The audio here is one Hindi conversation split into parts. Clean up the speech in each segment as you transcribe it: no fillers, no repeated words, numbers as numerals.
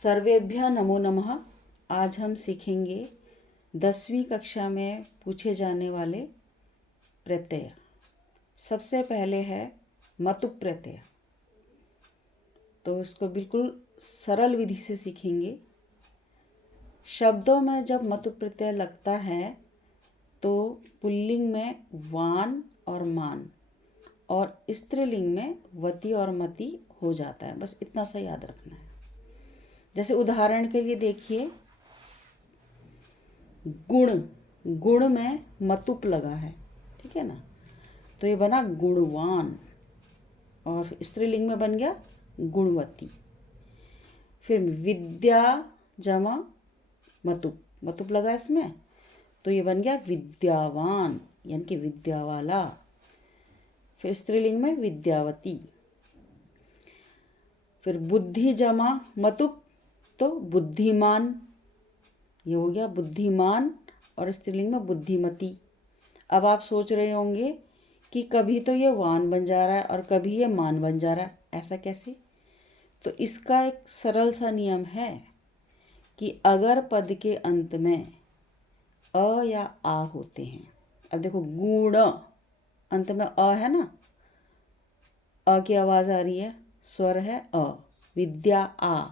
सर्वेभ्यः नमो नमः। आज हम सीखेंगे 10वीं कक्षा में पूछे जाने वाले प्रत्यय। सबसे पहले है मतुप प्रत्यय। तो इसको बिल्कुल सरल विधि से सीखेंगे। शब्दों में जब मतुप प्रत्यय लगता है तो पुल्लिंग में वान और मान और स्त्रीलिंग में वति और मति हो जाता है। बस इतना सा याद रखना है। जैसे उदाहरण के लिए देखिए, गुण, गुण में मतुप लगा है, ठीक है ना, तो ये बना गुणवान और स्त्रीलिंग में बन गया गुणवती। फिर विद्या जमा मतुप, मतुप लगा इसमें तो ये बन गया विद्यावान यानी कि विद्या वाला। फिर स्त्रीलिंग में विद्यावती। फिर बुद्धि जमा मतुप तो बुद्धिमान, ये हो गया बुद्धिमान और स्त्रीलिंग में बुद्धिमती। अब आप सोच रहे होंगे कि कभी तो ये वान बन जा रहा है और कभी ये मान बन जा रहा है, ऐसा कैसे? तो इसका एक सरल सा नियम है कि अगर पद के अंत में अ या आ होते हैं, अब देखो गुण अंत में अ है ना, अ की आवाज़ आ रही है, स्वर है अ, विद्या आ,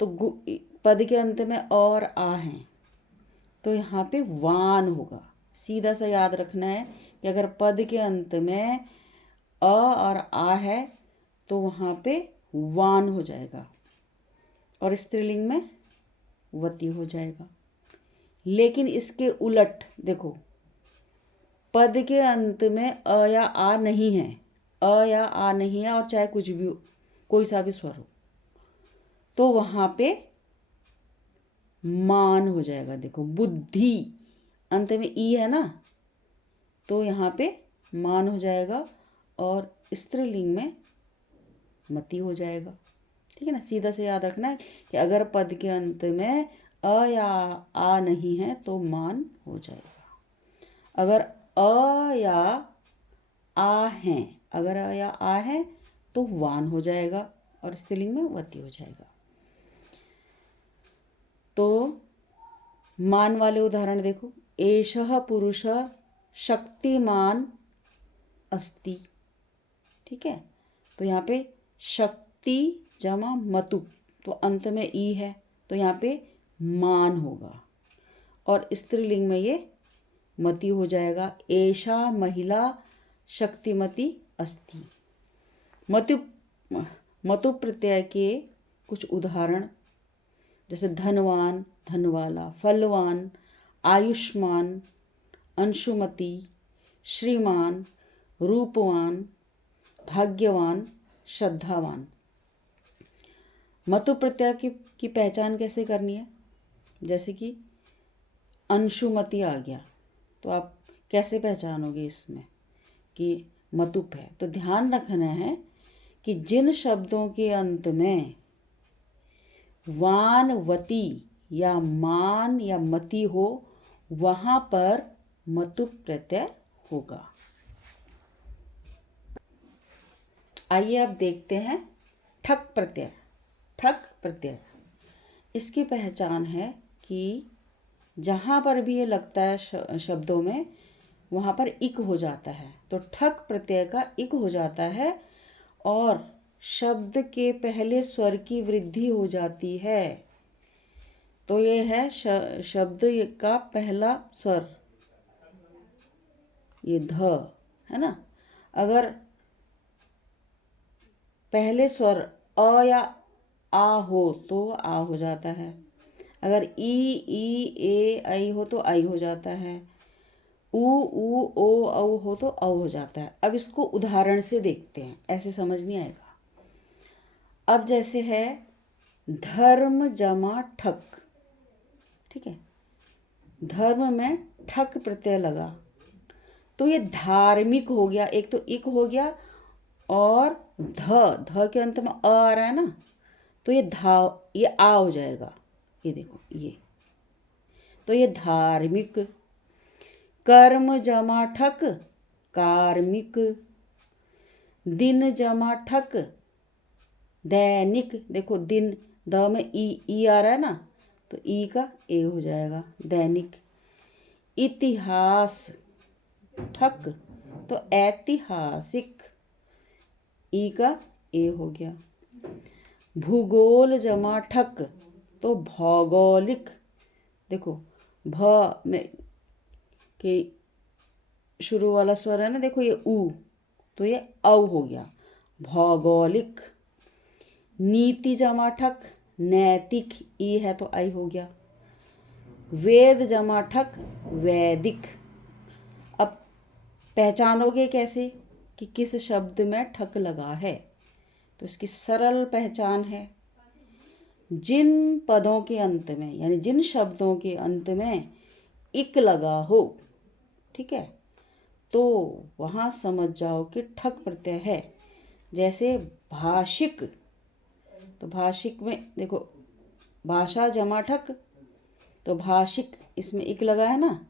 तो पद के अंत में अ और आ हैं तो यहाँ पे वान होगा। सीधा सा याद रखना है कि अगर पद के अंत में अ और आ है तो वहाँ पे वान हो जाएगा और स्त्रीलिंग में वती हो जाएगा। लेकिन इसके उलट देखो, पद के अंत में अ या आ नहीं है, अ या आ नहीं है और चाहे कुछ भी हो, कोई सा भी स्वर हो, तो वहाँ पे मान हो जाएगा। देखो बुद्धि अंत में ई है ना, तो यहाँ पे मान हो जाएगा और स्त्रीलिंग में मति हो जाएगा, ठीक है ना। सीधा से याद रखना है कि अगर पद के अंत में अ या आ नहीं है तो मान हो जाएगा। अगर अ या आ है, अगर अ या आ है तो वान हो जाएगा और स्त्रीलिंग में वति हो जाएगा। तो मान वाले उदाहरण देखो, एषः पुरुषः शक्तिमान अस्ति, ठीक है। तो यहाँ पे शक्ति जमा मतुप, तो अंत में ई है तो यहाँ पे मान होगा और स्त्रीलिंग में ये मति हो जाएगा। एषा महिला शक्तिमती अस्ति। मतुप प्रत्यय के कुछ उदाहरण जैसे धनवान, धनवाला, फलवान, आयुष्मान, अंशुमती, श्रीमान, रूपवान, भाग्यवान, श्रद्धावान। मतुप प्रत्यय की पहचान कैसे करनी है? जैसे कि अंशुमती आ गया तो आप कैसे पहचानोगे इसमें कि मतुप है? तो ध्यान रखना है कि जिन शब्दों के अंत में वान, वती या मान या मति हो वहां पर मतुप प्रत्यय होगा। आइए अब देखते हैं ठक प्रत्यय। ठक प्रत्यय, इसकी पहचान है कि जहां पर भी ये लगता है शब्दों में वहां पर इक हो जाता है, तो ठक प्रत्यय का इक हो जाता है और शब्द के पहले स्वर की वृद्धि हो जाती है। तो ये है शब्द का पहला स्वर, ये ध है ना। अगर पहले स्वर अ या आ हो तो आ हो जाता है, अगर ई ए आई हो तो आई हो जाता है, ऊ ओ औ हो तो औ हो जाता है। अब इसको उदाहरण से देखते हैं, ऐसे समझ नहीं आएगा। अब जैसे है धर्म जमा ठक, ठीक है, धर्म में ठक प्रत्यय लगा तो ये धार्मिक हो गया। एक तो इक हो गया और ध के अंत में अ आ रहा है ना, तो ये आ हो जाएगा। ये देखो ये, तो ये धार्मिक। कर्म जमा ठक कार्मिक, दिन जमा ठक दैनिक। देखो दिन द में ई आ रहा है ना, तो ई का ए हो जाएगा, दैनिक। इतिहास ठक, तो ऐतिहासिक, ई का ए हो गया। भूगोल जमा ठक, तो भौगोलिक। देखो भ में के शुरू वाला स्वर है ना, देखो ये ऊ, तो ये औ हो गया, भौगोलिक। नीति जमा ठक, नैतिक, ई है तो आई हो गया। वेद जमा ठक, वैदिक। अब पहचानोगे कैसे कि किस शब्द में ठक लगा है, तो इसकी सरल पहचान है, जिन पदों के अंत में यानी जिन शब्दों के अंत में इक लगा हो, ठीक है, तो वहाँ समझ जाओ कि ठक प्रत्यय है। जैसे भाषिक, तो भाषिक में देखो भाषा जमा ठक, तो भाषिक, इसमें इक लगा है ना,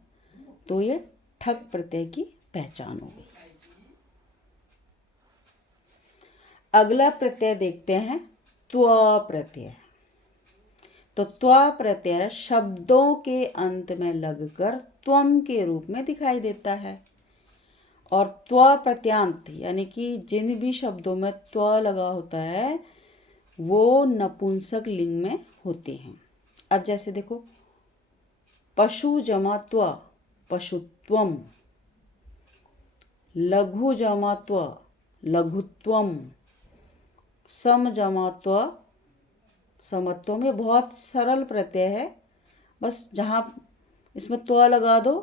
तो ये ठक प्रत्यय की पहचान हो गई। अगला प्रत्यय देखते हैं, त्व प्रत्यय। तो त्व प्रत्यय शब्दों के अंत में लगकर त्वम के रूप में दिखाई देता है, और त्व प्रत्यांत यानी कि जिन भी शब्दों में त्व लगा होता है वो नपुंसक लिंग में होते हैं। अब जैसे देखो पशु जमा त्व, पशुत्वम। लघु जमा त्व, लघुत्वम। सम जमा त्व, समत्वम। ये बहुत सरल प्रत्यय है, बस जहाँ इसमें त्व लगा दो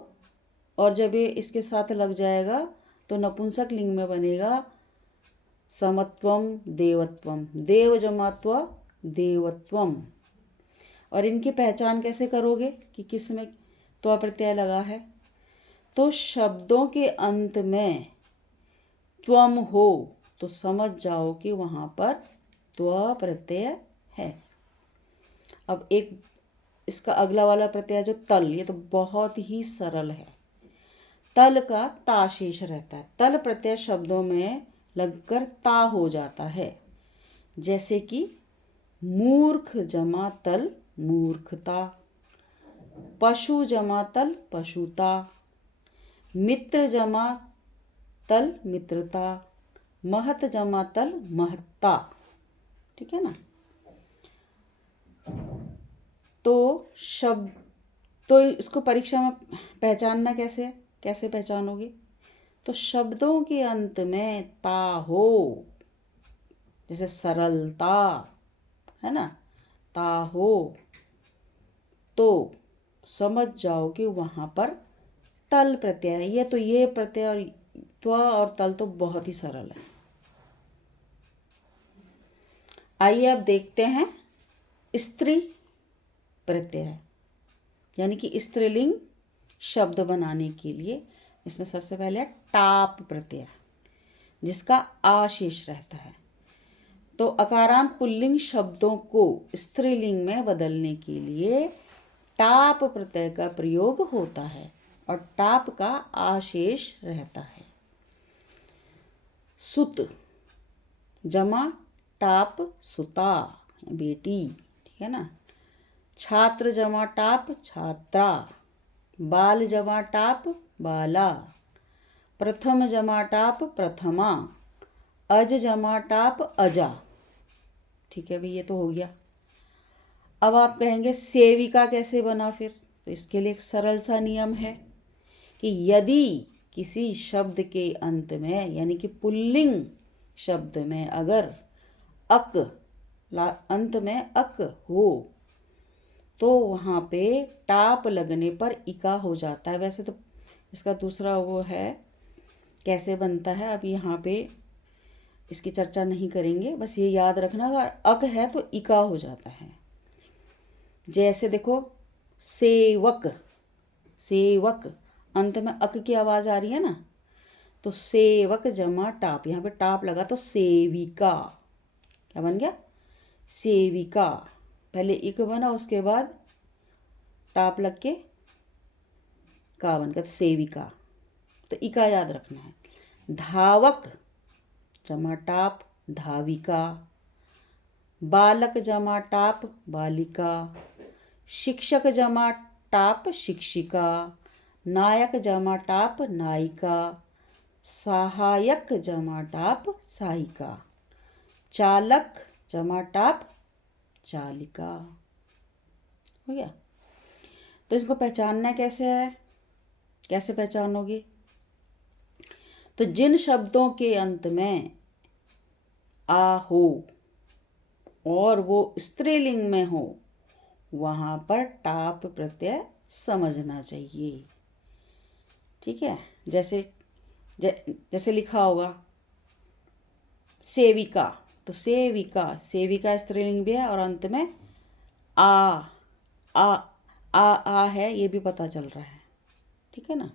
और जब ये इसके साथ लग जाएगा तो नपुंसक लिंग में बनेगा समत्वम, देवत्वम। देव जमा त्व, देवत्वम। और इनकी पहचान कैसे करोगे कि किस में त्व प्रत्यय लगा है, तो शब्दों के अंत में त्वम हो तो समझ जाओ कि वहाँ पर त्व प्रत्यय है। अब एक इसका अगला वाला प्रत्यय जो तल, ये तो बहुत ही सरल है। तल का ता शेष रहता है। तल प्रत्यय शब्दों में लगकर ता हो जाता है, जैसे कि मूर्ख जमा तल, मूर्खता। पशु जमा तल, पशुता। मित्र जमा तल, मित्रता। महत जमा तल, महत्ता। ठीक है ना। तो शब्द, तो इसको परीक्षा में पहचानना कैसे पहचानोगे, तो शब्दों के अंत में ता हो, जैसे सरलता है ना, ता हो, तो समझ जाओ कि वहाँ पर तल प्रत्यय है। ये तो ये प्रत्यय और त्व और तल तो बहुत ही सरल है। आइए अब देखते हैं स्त्री प्रत्यय, यानी कि स्त्रीलिंग शब्द बनाने के लिए इसमें सबसे पहले टाप प्रत्यय, जिसका आशेष रहता है। तो अकारांत पुल्लिंग शब्दों को स्त्रीलिंग में बदलने के लिए टाप प्रत्यय का प्रयोग होता है और टाप का आशेष रहता है। सुत जमा टाप सुता, बेटी, ठीक है ना। छात्र जमा टाप छात्रा। बाल जमा टाप बाला। प्रथम जमा टाप प्रथमा। अज जमा टाप अजा। ठीक है भाई, ये तो हो गया। अब आप कहेंगे सेविका कैसे बना फिर, तो इसके लिए एक सरल सा नियम है कि यदि किसी शब्द के अंत में यानी कि पुल्लिंग शब्द में अगर अक अंत में अक हो तो वहाँ पे टाप लगने पर इका हो जाता है। वैसे तो इसका दूसरा वो है कैसे बनता है, अब यहाँ पे इसकी चर्चा नहीं करेंगे, बस ये याद रखना अगर अक है तो इका हो जाता है। जैसे देखो सेवक, सेवक अंत में अक की आवाज़ आ रही है ना, तो सेवक जमा टाप, यहाँ पे टाप लगा तो सेविका, क्या बन गया, सेविका। पहले इक बना, उसके बाद टाप लग के का बन गया, तो सेविका। तो इका याद रखना है। धावक जमा टाप धाविका। बालक जमा टाप बालिका, शिक्षक जमा टाप शिक्षिका, नायक जमा टाप नायिका, सहायक जमा टाप सहायिका, चालक जमा टाप चालिका। हो गया। तो इसको पहचानना कैसे है, कैसे पहचानोगे? तो जिन शब्दों के अंत में आ हो और वो स्त्रीलिंग में हो वहां पर टाप प्रत्यय समझना चाहिए। ठीक है। जैसे लिखा होगा सेविका, तो सेविका, सेविका स्त्रीलिंग भी है और अंत में आ आ आ है, ये भी पता चल रहा है। ठीक है ना।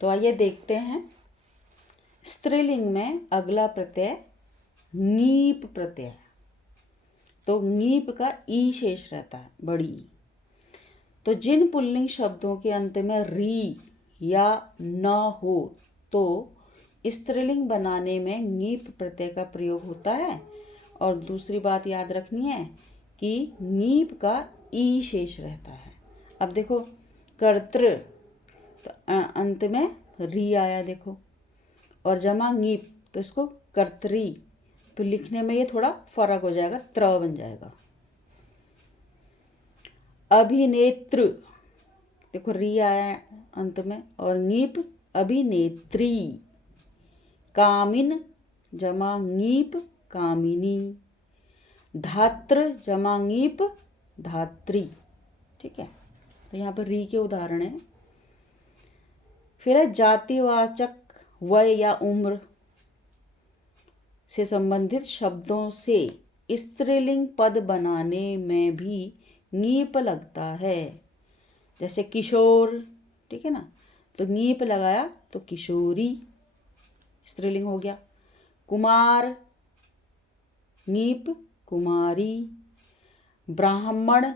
तो आइए देखते हैं स्त्रीलिंग में अगला प्रत्यय नीप प्रत्यय। तो नीप का ई शेष रहता है, बड़ी ई। तो जिन पुल्लिंग शब्दों के अंत में री या न हो तो स्त्रीलिंग बनाने में नीप प्रत्यय का प्रयोग होता है। और दूसरी बात याद रखनी है कि नीप का ई शेष रहता है। अब देखो कर्तृ, तो अंत में री आया देखो, और जमा नीप तो इसको कर्तरी, तो लिखने में ये थोड़ा फर्क हो जाएगा, त्र बन जाएगा। अभिनेत्र, देखो री आया अंत में और नीप अभिनेत्री। कामिन जमा नीप कामिनी। धात्र जमा नीप धात्री। ठीक है। तो यहाँ पर री के उदाहरण है। फिर है जातिवाचक वय या उम्र से संबंधित शब्दों से स्त्रीलिंग पद बनाने में भी नीप लगता है। जैसे किशोर, ठीक है ना, तो नीप लगाया तो किशोरी स्त्रीलिंग हो गया। कुमार नीप कुमारी। ब्राह्मण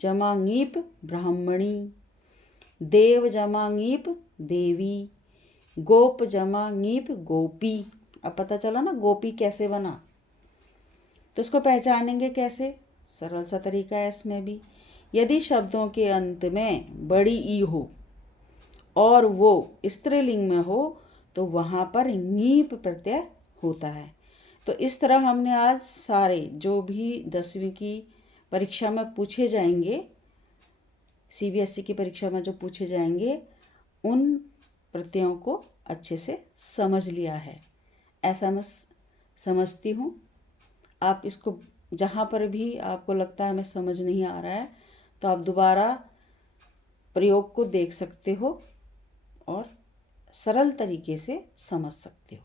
जमा नीप ब्राह्मणी। देव जमा नीप देवी। गोप जमा नीप गोपी। अब पता चला ना गोपी कैसे बना। तो इसको पहचानेंगे कैसे? सरल सा तरीका है इसमें भी। यदि शब्दों के अंत में बड़ी ई हो और वो स्त्रीलिंग में हो तो वहां पर नीप प्रत्यय होता है। तो इस तरह हमने आज सारे जो भी 10वीं की परीक्षा में पूछे जाएंगे, सीबीएसई की परीक्षा में जो पूछे जाएंगे, उन प्रत्ययों को अच्छे से समझ लिया है, ऐसा मैं समझती हूँ। आप इसको जहाँ पर भी आपको लगता है हमें समझ नहीं आ रहा है तो आप दोबारा प्रयोग को देख सकते हो और सरल तरीके से समझ सकते हो।